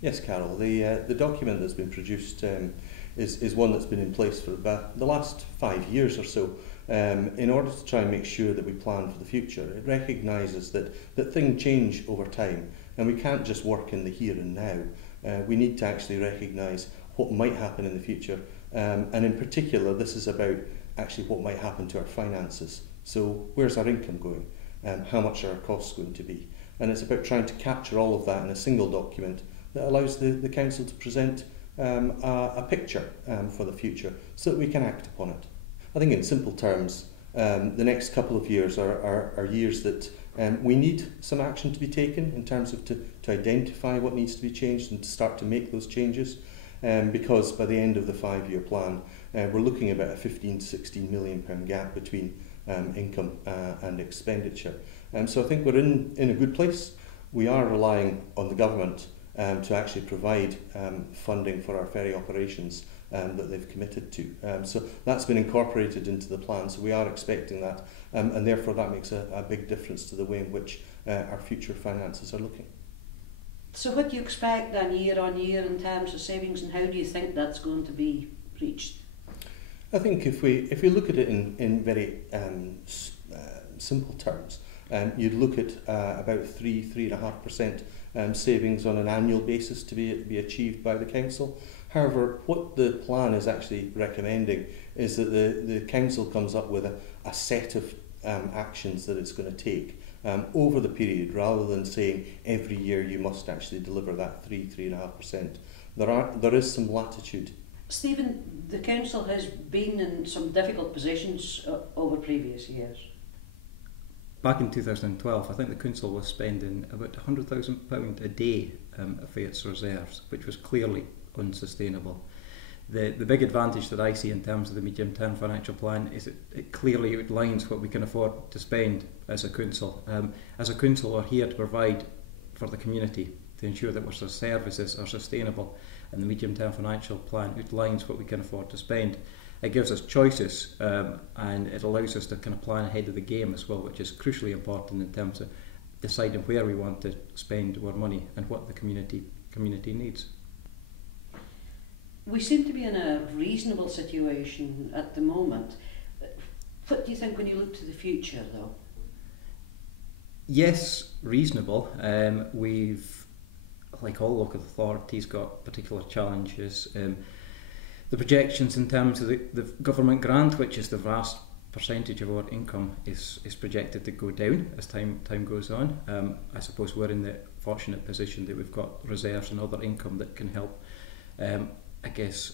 Yes, Carol. The document that's been produced is one that's been in place for about the last 5 years or so. In order to try and make sure that we plan for the future, it recognises that things change over time, and we can't just work in the here and now. We need to actually recognise what might happen in the future, and in particular, this is about actually what might happen to our finances. So, where's our income going? How much are our costs going to be? And it's about trying to capture all of that in a single document that allows the Council to present a picture for the future so that we can act upon it. I think in simple terms, the next couple of years are years that we need some action to be taken in terms of to identify what needs to be changed and to start to make those changes, because by the end of the 5-year plan, we're looking at about a £15 to £16 million gap between income and expenditure. So I think we're in a good place. We are relying on the government to actually provide funding for our ferry operations that they've committed to. So that's been incorporated into the plan, so we are expecting that, and therefore that makes a big difference to the way in which our future finances are looking. So what do you expect then year on year in terms of savings, and how do you think that's going to be reached? I think if we look at it in very simple terms, you'd look at about 3.5% savings on an annual basis to be achieved by the Council. However, what the plan is actually recommending is that the Council comes up with a set of actions that it's going to take over the period, rather than saying every year you must actually deliver that 3.5%. There is some latitude. Stephen, the Council has been in some difficult positions over previous years. Back in 2012, I think the Council was spending about £100,000 a day for its reserves, which was clearly unsustainable. The big advantage that I see in terms of the medium-term financial plan is it clearly outlines what we can afford to spend as a Council. As a Council, we're here to provide for the community, to ensure that our services are sustainable, and the medium-term financial plan outlines what we can afford to spend. It gives us choices, and it allows us to kind of plan ahead of the game as well, which is crucially important in terms of deciding where we want to spend our money and what the community needs. We seem to be in a reasonable situation at the moment. What do you think when you look to the future, though? Yes, reasonable. We've, like all local authorities, got particular challenges. The projections in terms of the government grant, which is the vast percentage of our income, is projected to go down as time goes on. I suppose we're in the fortunate position that we've got reserves and other income that can help, I guess,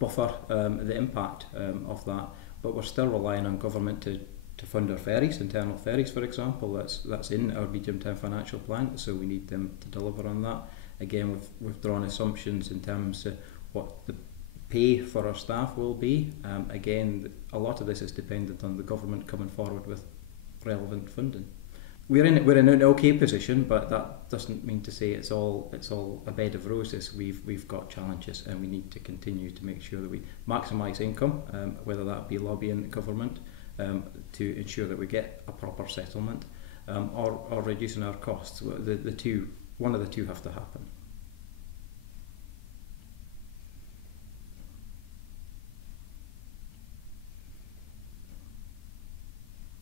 buffer the impact of that. But we're still relying on government to fund our ferries, internal ferries, for example. That's in our medium-term financial plan, so we need them to deliver on that. Again, we've drawn assumptions in terms of what the pay for our staff will be. Again, a lot of this is dependent on the government coming forward with relevant funding. We're in an okay position, but that doesn't mean to say it's all a bed of roses. We've got challenges, and we need to continue to make sure that we maximise income, whether that be lobbying the government to ensure that we get a proper settlement, or reducing our costs. One of the two have to happen.